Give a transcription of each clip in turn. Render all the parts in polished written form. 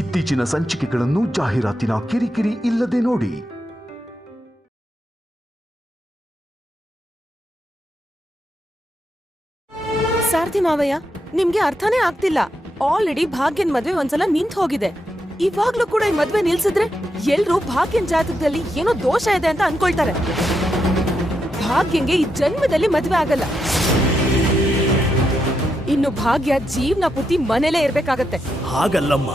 ಇತ್ತೀಚಿನ ಸಂಚಿಕೆಗಳನ್ನು ಜಾಹೀರಾತಿನ ಕಿರಿಕಿರಿ ಇಲ್ಲದೆ ನೋಡಿ. ಸಾರಥಿ ಮಾವಯ್ಯ, ನಿಮ್ಗೆ ಅರ್ಥನೇ ಆಗ್ತಿಲ್ಲ. ಆಲ್ರೆಡಿ ಭಾಗ್ಯನ್ ಮದ್ವೆ ಒಂದ್ಸಲ ನಿಂತ್ ಹೋಗಿದೆ. ಇವಾಗ್ಲೂ ಕೂಡ ಈ ಮದ್ವೆ ನಿಲ್ಸಿದ್ರೆ ಎಲ್ರೂ ಭಾಗ್ಯನ್ ಜಾತಕದಲ್ಲಿ ಏನೋ ದೋಷ ಇದೆ ಅಂತ ಅನ್ಕೊಳ್ತಾರೆ. ಭಾಗ್ಯಂಗೆ ಈ ಜನ್ಮದಲ್ಲಿ ಮದ್ವೆ ಆಗಲ್ಲ. ಇನ್ನು ಭಾಗ್ಯ ಜೀವನ ಪೂರ್ತಿ ಮನೇಲೇ ಇರ್ಬೇಕಾಗತ್ತೆ. ಹಾಗಲ್ಲಮ್ಮ,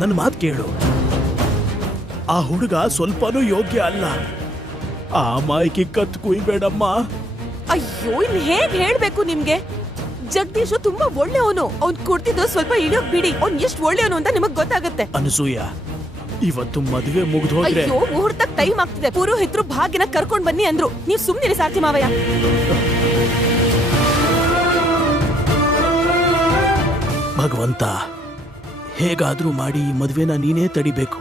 ನನ್ನ ಮಾತು ಕೇಳು. ಆ ಹುಡುಗ ಸ್ವಲ್ಪನೂ ಯೋಗ್ಯ ಅಲ್ಲ. ಆ ಮಾಯ್ಕಿ ಕತ್ ಕುಯ್ಬೇಡಮ್ಮ. ಅಯ್ಯೋ, ಇನ್ ಹೇಗ್ ಹೇಳ್ಬೇಕು ನಿಮ್ಗೆ? ಜಗದೀಶು ತುಂಬಾ ಒಳ್ಳೆಯವನು. ಅವ್ನ್ ಕೊಡ್ತಿದ್ದು ಸ್ವಲ್ಪ ಇಳಿಯೋಕ್ ಬಿಡಿ. ಅವ್ನ್ ಎಷ್ಟ್ ಒಳ್ಳೆಯವನು ಅಂತ ನಿಮಗ್ ಗೊತ್ತಾಗತ್ತೆ. ಅನಸೂಯ, ಇವತ್ತು ಮದುವೆ ಮುಗ್ದು ಹೋದ್ರೆ... ಅಯ್ಯೋ, ಮುಹೂರ್ತಕ್ ಟೈಮ್ ಆಗ್ತಿದೆ. ಪುರೋಹಿತರು ಭಾಗ್ಯನ ಕರ್ಕೊಂಡ್ ಬನ್ನಿ ಅಂದ್ರು. ನೀವ್ ಸುಮ್ನಿರಿ ಸಾರಥಿ ಮಾವಯ್ಯ. ಭಗವಂತ, ಹೇಗಾದ್ರೂ ಮಾಡಿ ಈ ಮದ್ವೆನ ನೀನೇ ತಡಿಬೇಕು.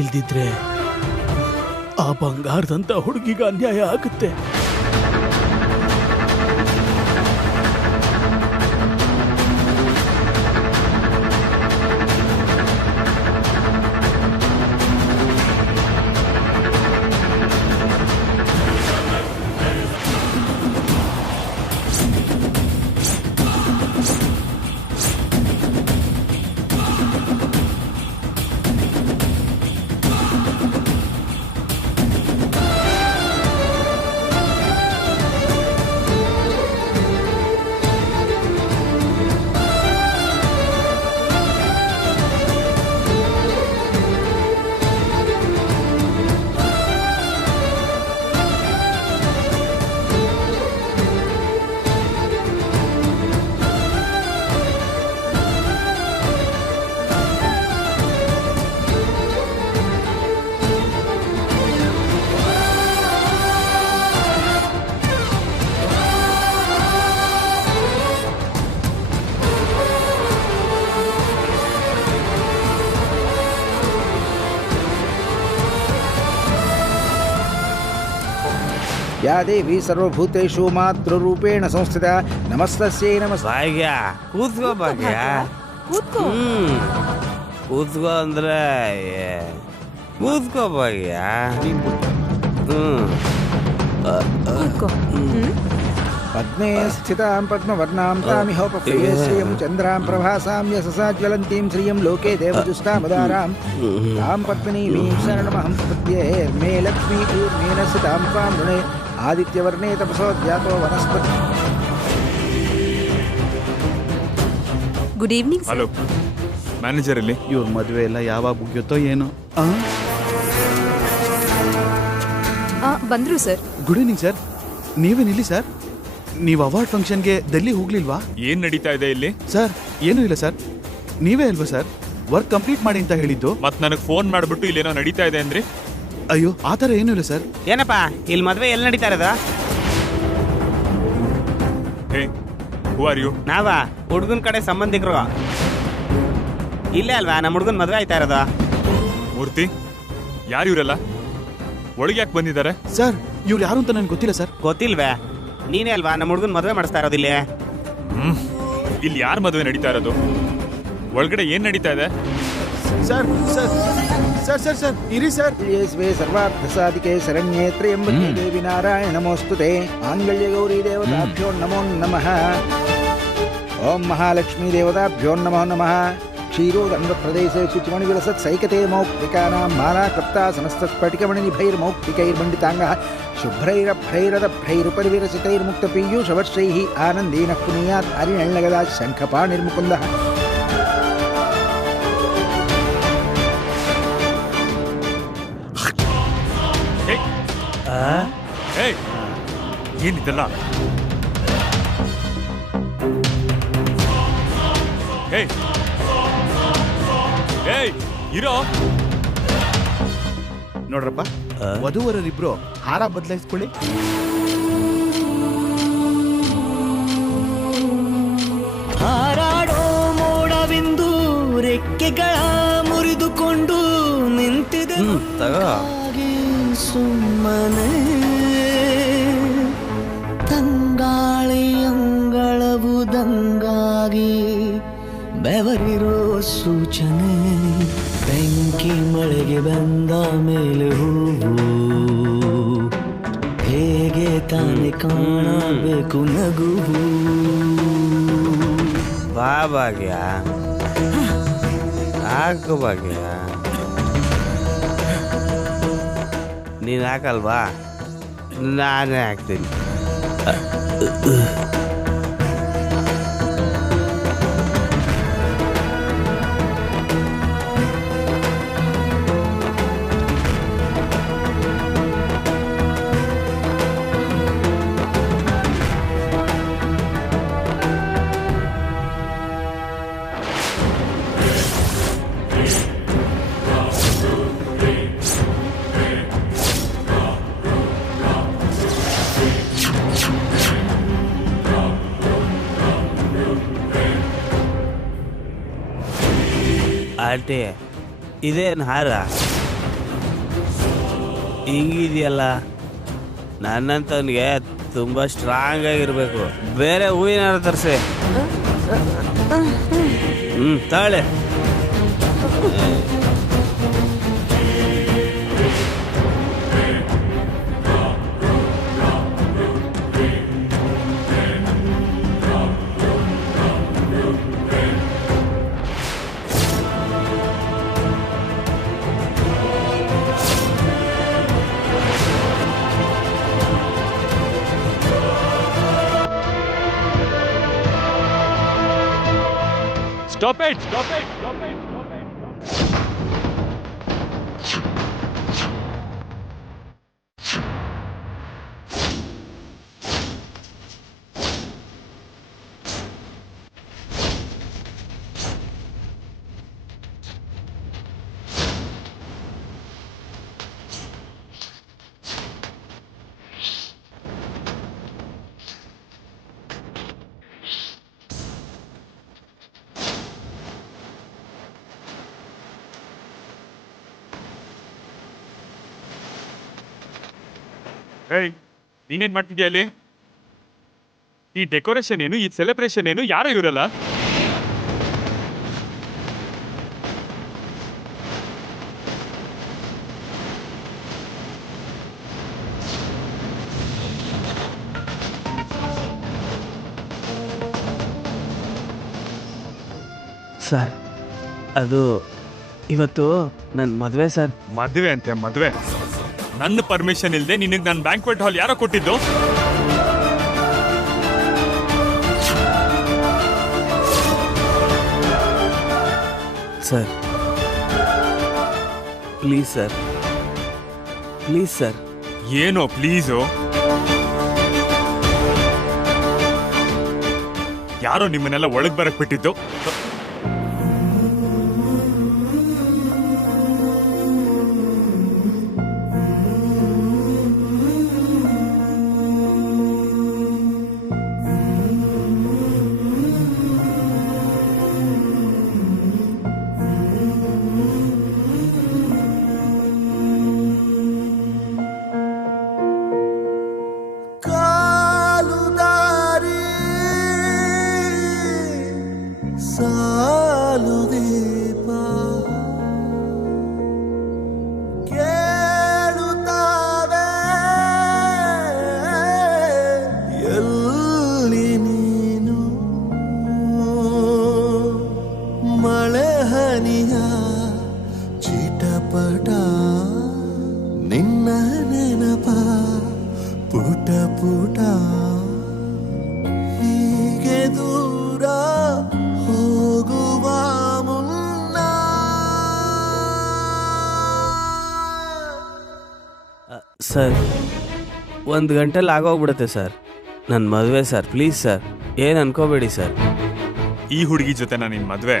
ಇಲ್ದಿದ್ರೆ ಆ ಬಂಗಾರದಂತ ಹುಡುಗಿಗ ಅನ್ಯಾಯ ಆಗುತ್ತೆ. या देवी सर्वभूतेषु मातृरूपेण संस्थिता नमस्तस्यै नमस्ते. ಭಾಗ್ಯ, ಕೂತ್ಕೋ ಭಾಗ್ಯ. ಕೂತ್ಕೋ. ಕೂತ್ಕೋ ಅಂದ್ರೆ ಕೂತ್ಕೋ ಭಾಗ್ಯ. ಕೂತ್ಕೋ. पद्मे स्थितां पद्मवर्णां तामिहोपप्रिये श्रियं चन्द्रां प्रभासां यशसा ज्वलन्तीं श्रियं लोके देवजुष्टामदारां तां पद्मिनीं शरणमहं प्रपद्ये. मे लक्ष्मी ऊर्मेण स्थितां त्वां वृणे आदित्यवर्णे तपसो जातो वनस्पति. Good evening. ಹಲೋ, ಮ್ಯಾನೇಜರ್ ಅಲ್ಲಿ. ಇವ್ರ ಮದುವೆ ಎಲ್ಲ ಯಾವಾಗ ಮುಗಿಯುತ್ತೋ ಏನೋ. ಬಂದ್ರು ಸರ್. Good evening sir. ನೀವೇನಿಲ್ಲಿ ಸರ್? ನೀವು ಅವಾರ್ಡ್ ಫಂಕ್ಷನ್ಗೆ ಡೆಲ್ಲಿ ಹೋಗ್ಲಿಲ್ವಾ? ಏನ್ ನಡೀತಾ ಇದೆ ಇಲ್ಲಿ? ಸರ್ ಏನೂ ಇಲ್ಲ ಸರ್. ನೀವೇ ಅಲ್ವಾ ಸರ್ ವರ್ಕ್ ಕಂಪ್ಲೀಟ್ ಮಾಡಿ ಅಂತ ಹೇಳಿದ್ದು? ಮತ್ ನನಗೆ ಫೋನ್ ಮಾಡ್ಬಿಟ್ಟು ಇಲ್ಲೇನೋ ನಡೀತಾ ಇದೆ ಅಂದ್ರೆ? ಅಯ್ಯೋ, ಆ ಥರ ಏನೂ ಇಲ್ಲ ಸರ್. ಏನಪ್ಪಾ ಇಲ್ಲಿ ಮದ್ವೆ ಎಲ್ಲಿ ನಡೀತಾ ಇರೋದು? ಹೇ, ಹೂ ಆರ್ ಯು? ನಾವಾ ಹುಡುಗನ ಕಡೆ ಸಂಬಂಧಿಕರು. ಇಲ್ಲೇ ಅಲ್ವಾ ನಮ್ಮ ಹುಡುಗನ್ ಮದ್ವೆ ಆಯ್ತಾ ಇರೋದು? ಮೂರ್ತಿ, ಯಾರು ಇವರೆಲ್ಲ? ಒಳಗೆ ಯಾಕೆ ಬಂದಿದ್ದಾರೆ? ಸರ್ ಇವ್ರು ಯಾರು ಅಂತ ನನಗೆ ಗೊತ್ತಿಲ್ಲ ಸರ್. ಗೊತ್ತಿಲ್ವೇ? ನೀನೇ ಅಲ್ವಾ ನಮ್ಮ ಹುಡುಗನ್ ಮದ್ವೆ ಮಾಡಿಸ್ತಾ ಇರೋದು ಇಲ್ಲಿ? ಇಲ್ಲಿ ಯಾರ ಮದುವೆ ನಡೀತಾ ಇರೋದು? ಒಳಗಡೆ ಏನ್ ನಡೀತಾ ಇದೆ? Sir sir sir sir sir ಇರಿ ಸರ್. स्वे सर्वार्थसाधिके शरण्ये त्र्यम्बके देवी नारायण नमोस्तुते. मांगल्य गौरी देवताभ्यो नमो नमः. ओम महालक्ष्मी देवताभ्यो नमो नमः. क्षीरोदण्डप्रदेशे शुचिमणिविलसत् सैकते मौक्तिकानां माला कृप्ता समस्तस्फटिकमणिनिभैर्मौक्तिकैर्मण्डिताङ्गः शुभ्रैरभ्रैरदभ्रैरुपरिविरसितैर्मुक्तपीयूषवर्षैः आनन्देन पुनीयात् हरिणल्लगदा शङ्खपाणिर्मुकुन्दः. ಏನಿದೆಲ್ಲ? ಇರೋ ನೋಡ್ರಪ್ಪ, ವಧುವರರಿಬ್ರು ಹಾರ ಬದಲಾಯಿಸ್ಕೊಳ್ಳಿ. ಹಾರಾಡೋ ಮೋಡವಿಂದು ರೆಕ್ಕೆಗಳ ಮುರಿದುಕೊಂಡು ನಿಂತಿದೆ ಸುಮ್ಮನೆ. ತಂಗಾಳಿ ಅಂಗಳವು ದಂಗಾಗಿ ಬೆವರಿರೋ ಸೂಚನೆ ಬೆಂಕಿ ಮಳೆಗೆ ಬಂದ ಮೇಲೆ ಹೂವು ಹೇಗೆ ತಾನೆ ಕಾಣಬೇಕು ನಗುವು. ಬಾ ಭಾಗ್ಯ, ಹಾಕು ಭಾಗ್ಯ. ನೀನು ಹಾಕಲ್ವಾ? ನಾನೇ ಹಾಕ್ತೀನಿ. ಆಂಟಿ, ಇದೇನು ಹಾರ ಹಿಂಗಿದೆಯಲ್ಲ? ನನ್ನಂತವನಿಗೆ ತುಂಬ ಸ್ಟ್ರಾಂಗ್ ಆಗಿರ್ಬೇಕು. ಬೇರೆ ಹೂವಿನಾರ ತರಿಸಿ. ತಾಳೆ. Stop it! Stop it! Stop it! Stop it! ಏಯ್, ನೀನೇನ್ ಮಾಡ್ತಿದ್ಯಾ ಅಲ್ಲಿ? ಈ ಡೆಕೋರೇಷನ್ ಏನು, ಈ ಸೆಲೆಬ್ರೇಷನ್ ಏನು, ಯಾರು ಇರಲ್ಲ? ಸರ್, ಅದು ಇವತ್ತು ನನ್ನ ಮದುವೆ ಸರ್. ಮದುವೆ ಅಂತೆ? ಮದುವೆ ನನ್ನ ಪರ್ಮಿಷನ್ ಇಲ್ಲದೆ ನಿನಗೆ ನನ್ನ ಬ್ಯಾಂಕ್ವೆಟ್ ಹಾಲ್ ಯಾರೋ ಕೊಟ್ಟಿದ್ದು? Sir please sir, please sir. ಏನೋ ಪ್ಲೀಸು? ಯಾರೋ ನಿಮ್ಮನ್ನೆಲ್ಲ ಒಳಗೆ ಬರಕ್ ಬಿಟ್ಟಿದ್ದು? ಸರ್, 1 ಗಂಟೆಲಿ ಆಗೋಗ್ಬಿಡುತ್ತೆ ಸರ್. ನನ್ನ ಮದುವೆ ಸರ್, ಪ್ಲೀಸ್ ಸರ್, ಏನು ಅನ್ಕೋಬೇಡಿ ಸರ್. ಈ ಹುಡುಗಿ ಜೊತೆ ನಾನು ನಿನ್ನ ಮದುವೆ?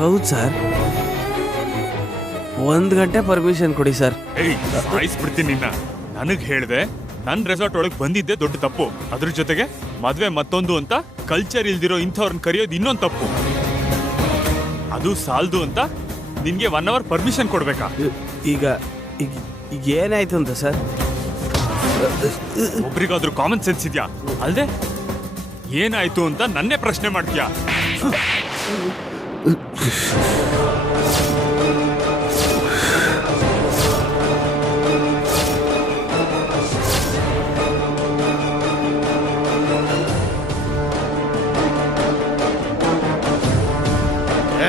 ಹೌದು ಸರ್. 1 ಗಂಟೆ ಪರ್ಮಿಷನ್ ಕೊಡಿ ಸರ್. ಏಯ್, ಸಾಯಿಸ್ಬಿಡ್ತೀನಿ ನಿನ್ನ. ನನಗೆ ಹೇಳಿದೆ ನನ್ನ ರೆಸಾರ್ಟ್ ಒಳಗೆ ಬಂದಿದ್ದೆ ದೊಡ್ಡ ತಪ್ಪು. ಅದ್ರ ಜೊತೆಗೆ ಮದುವೆ ಮತ್ತೊಂದು ಅಂತ ಕಲ್ಚರ್ ಇಲ್ದಿರೋ ಇಂಥವ್ರನ್ನ ಕರೆಯೋದು ಇನ್ನೊಂದು ತಪ್ಪು. ಅದು ಸಾಲದು ಅಂತ ನಿನ್ಗೆ 1 ಅವರ್ ಪರ್ಮಿಷನ್ ಕೊಡ್ಬೇಕಾ? ಈಗ ಏನಾಯ್ತು ಅಂತ ಸರ್? ಒಬ್ರಿಗಾದ್ರೂ ಕಾಮನ್ ಸೆನ್ಸ್ ಇದೆಯಾ? ಅಲ್ದೆ ಏನಾಯ್ತು ಅಂತ ನನ್ನೇ ಪ್ರಶ್ನೆ ಮಾಡ್ತೀಯಾ?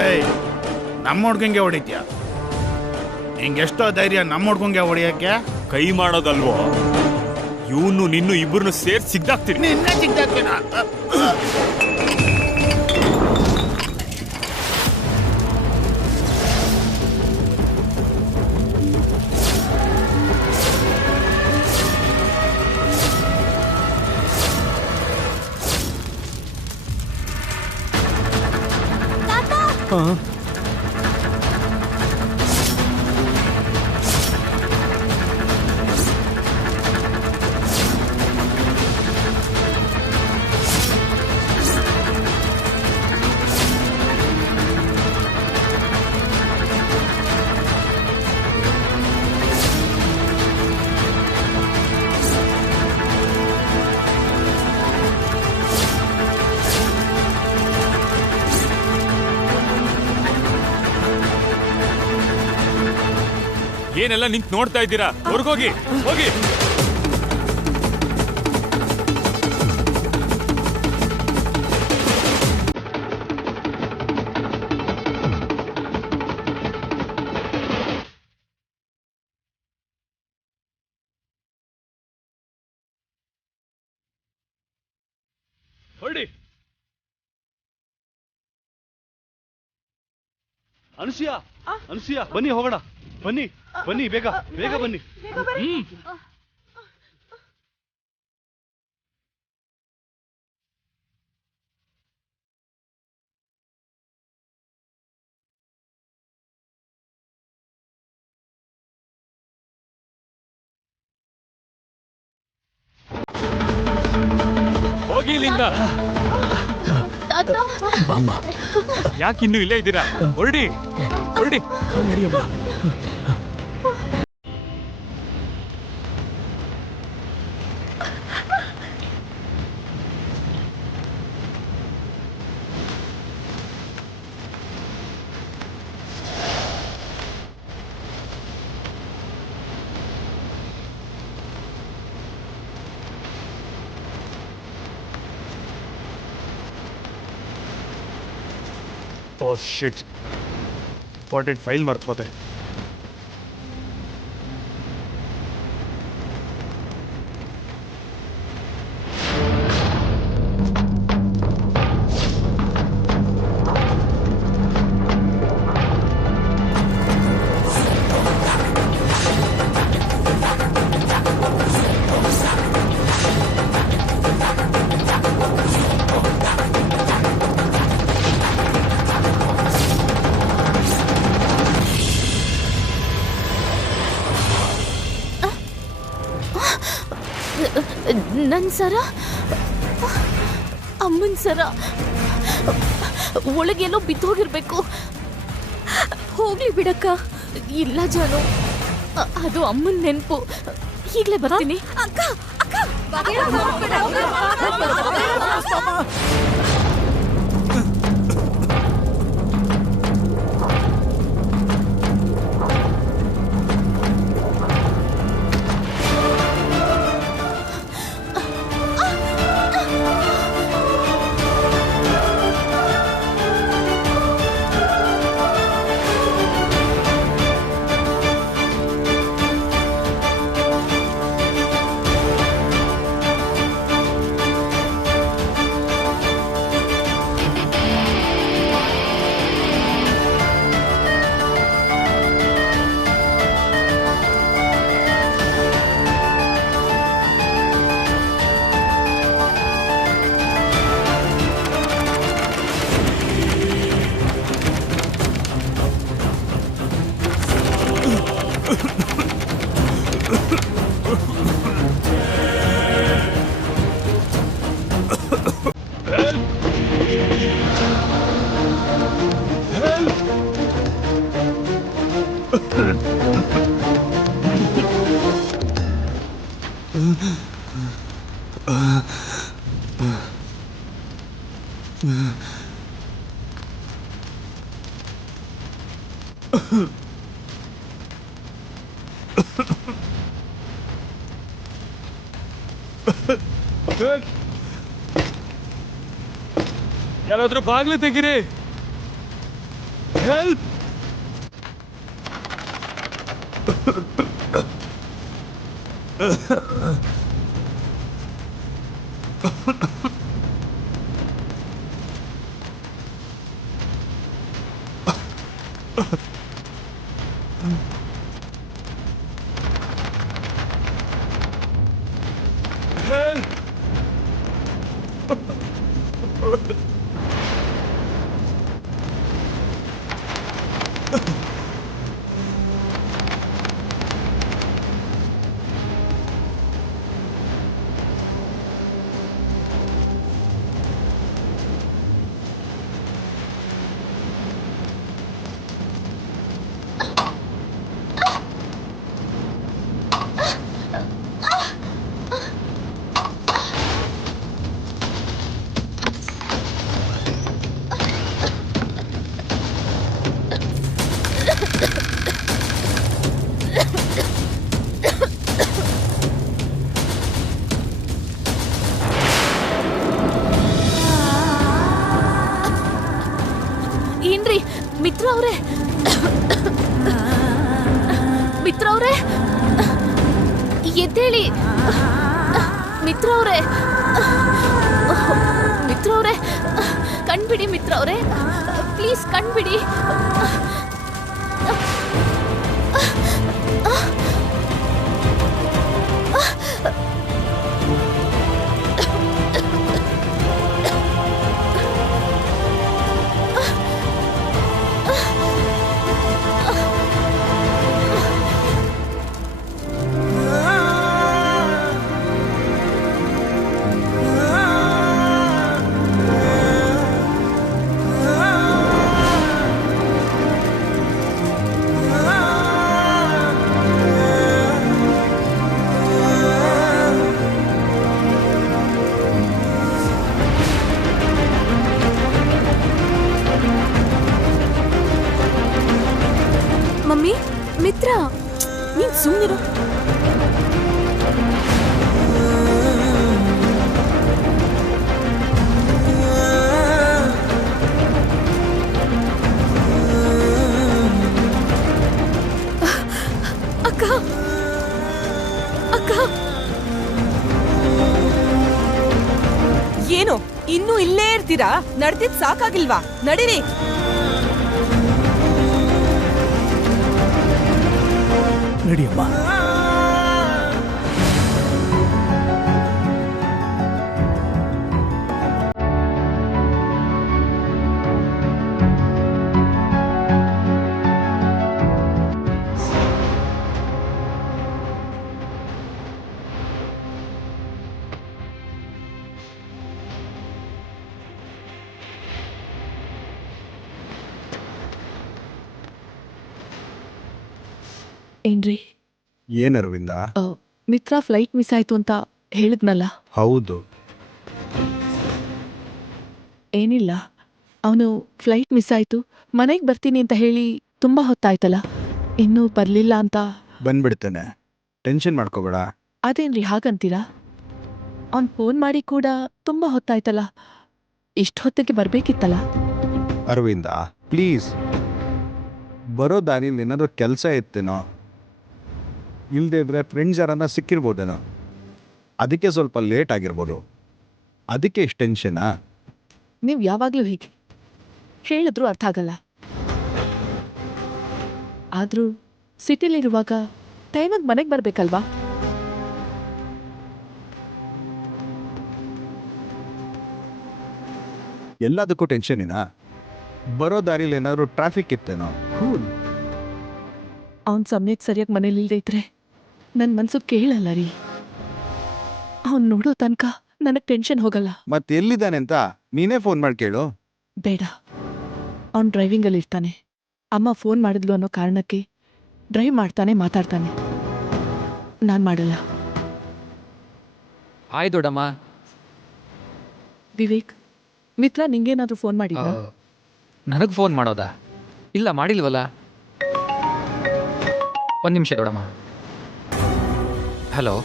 ಏಯ್, ನಮ್ಮ ಹುಡ್ಗಂಗೆ ಹೊಡಿತ್ಯಾ? ನಿಂಗೆಷ್ಟೋ ಧೈರ್ಯ ನಮ್ಮ ಹುಡ್ಗಂಗೆ ಹೊಡಿಯಕ್ಕೆ? ಕೈ ಮಾಡೋದಲ್ವೋ, ಇವನು ನಿನ್ನು ಇಬ್ಬರನ್ನು ಸೇರ್ ಸಿಗ್ದಾಕ್ತೀನಿ. ನಿನ್ನೆ ಸಿಗ್ದಾಕ್ತೀನ? ಏನೆಲ್ಲ ನಿಂತ್ ನೋಡ್ತಾ ಇದ್ದೀರಾ? ಹೊರಗೋಗಿ, ಹೋಗಿ. ಹೊರಡಿ. ಅನುಸೂಯ, ಅನುಸೂಯ, ಬನ್ನಿ ಹೋಗೋಣ. ಬನ್ನಿ ಬನ್ನಿ, ಬೇಗ ಬೇಗ ಬನ್ನಿ. ಹೋಗಿ ಇಲ್ಲಿಂದ. ಯಾಕೆ ಇನ್ನು ಇಲ್ಲೇ ಇದ್ದೀರಾ? ಹೊರಡಿ, ಹೊರಡಿ. ಓ ಶಿಟ್, ಇಂಪಾರ್ಟೆಂಟ್ ಫೈಲ್ ಮರ್ತೋದೆ. ನನ್ ಸರ, ಅಮ್ಮನ್ ಸರ ಒಳಗೆಲ್ಲೋ ಬಿದ್ದೋಗಿರ್ಬೇಕು. ಹೋಗ್ಲಿ ಬಿಡಕ್ಕ. ಇಲ್ಲ ಜಾನು, ಅದು ಅಮ್ಮನ್ ನೆನ್ಪು. ಈಗ್ಲೇ ಬರ್ತೀನಿ. ಅಕ್ಕ ಅಕ್ಕ, ಯಾರಾದ್ರೂ ಬಾಗ್ಲು ತೆಗಿರಿ. ಹೆಲ್ಪ್. ಏನ್ರಿ ಮಿತ್ರ ಅವ್ರೆ, ಮಿತ್ರ ಅವ್ರೆ ಎದ್ದೇಳಿ. ಮಿತ್ರ ಅವ್ರೆ, ಮಿತ್ರ ಅವ್ರೆ ಕಣ್ಬಿಡಿ. ಮಿತ್ರ ಅವ್ರೆ ಪ್ಲೀಸ್ ಕಣ್ಬಿಡಿ. ಮಮ್ಮಿ, ಮಿತ್ರ ನೀನ್ ಸುಮ್ಮನಿರು. ಅಕ್ಕ, ಅಕ್ಕ ಏನು ಇನ್ನೂ ಇಲ್ಲೇ ಇರ್ತೀರಾ? ನಡ್ದಿದ್ ಸಾಕಾಗಿಲ್ವಾ? ನಡೀರಿ. ನಡಿಯಮ್ಮ. ಏನ್ರಿ? ಏನ್ ಅರವಿಂದ? ಮಿತ್ರ ಫ್ಲೈಟ್ ಮಿಸ್ ಆಯ್ತು ಅಂತ ಹೇಳಿದ್ನಲ್ಲ. ಹೌದು. ಏನಿಲ್ಲ, ಅವನು ಫ್ಲೈಟ್ ಮಿಸ್ ಆಯ್ತು, ಮನೆಗೆ ಬರ್ತೀನಿ ಅಂತ ಹೇಳಿ ತುಂಬಾ ಹೊತ್ತಾಯ್ತಲ್ಲ, ಇನ್ನೂ ಬರ್ಲಿಲ್ಲ ಅಂತ. ಬಂದ್ಬಿಡ್ತೇನೆ, ಟೆನ್ಷನ್ ಮಾಡ್ಕೋಬೇಡ. ಅದೇನ್ರಿ ಹಾಗಂತೀರಾ? ಅವ್ನು ಫೋನ್ ಮಾಡಿ ಕೂಡ ತುಂಬಾ ಹೊತ್ತಾಯ್ತಲ್ಲ, ಇಷ್ಟು ಹೊತ್ತಿಗೆ ಬರ್ಬೇಕಿತ್ತಲ್ಲ. ಅರವಿಂದ ಪ್ಲೀಸ್, ಬರೋ ದಾರಿಲಿ ಏನಾದರೂ ಕೆಲಸ ಇತ್ತೇನೋ, ಇಲ್ಲದೆ ಇದ್ರೆ ಫ್ರೆಂಡ್ಸ್ ಯಾರನ್ನ ಸಿಕ್ಕಿರ್ಬೋದೇನೋ, ಅದಕ್ಕೆ ಸ್ವಲ್ಪ ಲೇಟ್ ಆಗಿರ್ಬೋದು. ಅದಕ್ಕೆ ಇಷ್ಟು ಟೆನ್ಷನಾ? ನೀವು ಯಾವಾಗಲೂ ಹೀಗೆ ಹೇಳಿದ್ರೂ ಅರ್ಥ ಆಗಲ್ಲ. ಆದರೂ ಸಿಟಿಲಿರುವಾಗ ಟೈಮಿಗೆ ಮನೆಗೆ ಬರಬೇಕಲ್ವಾ? ಎಲ್ಲದಕ್ಕೂ ಟೆನ್ಷನಿನಾ? ಬರೋ ದಾರಿಲಿ ಏನಾದರೂ ಟ್ರಾಫಿಕ್ ಇತ್ತೇನೋ? ಅವ್ನು ಸಮಯಕ್ಕೆ ಸರಿಯಾಗಿ ಮನೇಲಿ ಇಲ್ಲದೆ ಇದ್ರೆ ನನ್ನ ಮನಸ್ಸು ಕೇಳಲ್ಲ ರೀ. ಅವ್ನು ನೋಡೋ ತನಕ ನನಗೆ ಟೆನ್ಷನ್ ಹೋಗಲ್ಲ. ಮತ್ತೆ ಎಲ್ಲಿದ್ದಾನೆ ಅಂತ ನೀನೇ ಫೋನ್ ಮಾಡಿ ಕೇಳು. ಬೇಡ, ಅವ್ನು ಡ್ರೈವಿಂಗಲ್ಲಿ ಇರ್ತಾನೆ. ಅಮ್ಮ ಫೋನ್ ಮಾಡಿದ್ಲು ಅನ್ನೋ ಕಾರಣಕ್ಕೆ ಡ್ರೈವ್ ಮಾಡ್ತಾನೆ, ಮಾತಾಡ್ತಾನೆ. ನಾನು ಮಾಡಲ್ಲ. ಹಾಯ್ ದೊಡ್ಡಮ್ಮ. ವಿವೇಕ್, ಮಿತ್ರ ನಿಂಗೇನಾದರೂ ಫೋನ್ ಮಾಡಿದ್ದ? ನನಗೆ ಫೋನ್ ಮಾಡೋದಾ? ಇಲ್ಲ, ಮಾಡಿಲ್ವಲ್ಲ. ಒಂದು ನಿಮಿಷ ದೊಡಮ್ಮ. ಹಲೋ,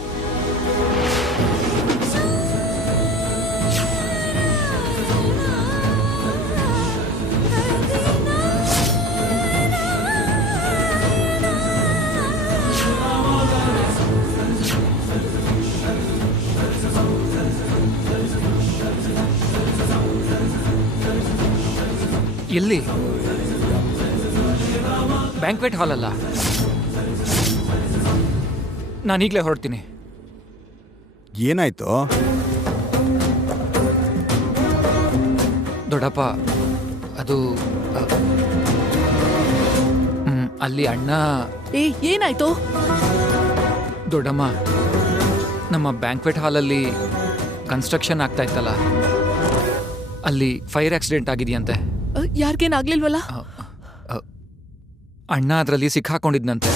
ಎಲ್ಲಿ? ಬ್ಯಾಂಕ್ವೆಟ್ ಹಾಲ್ ಅಲ್ಲ. ನಾನೀಗಲೇ ಹೊರಡ್ತೀನಿ. ಏನಾಯ್ತು? ದೊಡ್ಡಪ್ಪ, ಅದು ಅಲ್ಲಿ ಅಣ್ಣ. ಏನಾಯ್ತು? ದೊಡ್ಡಮ್ಮ, ನಮ್ಮ ಬ್ಯಾಂಕ್ವೆಟ್ ಹಾಲಲ್ಲಿ ಕನ್ಸ್ಟ್ರಕ್ಷನ್ ಆಗ್ತಾ ಇತ್ತಲ್ಲ, ಅಲ್ಲಿ ಫೈರ್ ಆಕ್ಸಿಡೆಂಟ್ ಆಗಿದೆಯಂತೆ. ಯಾರಿಗೇನಾಗ್ಲಿಲ್ವಲ್ಲ? ಅಣ್ಣ ಅದರಲ್ಲಿ ಸಿಕ್ಕಾಕೊಂಡಿದ್ನಂತೆ.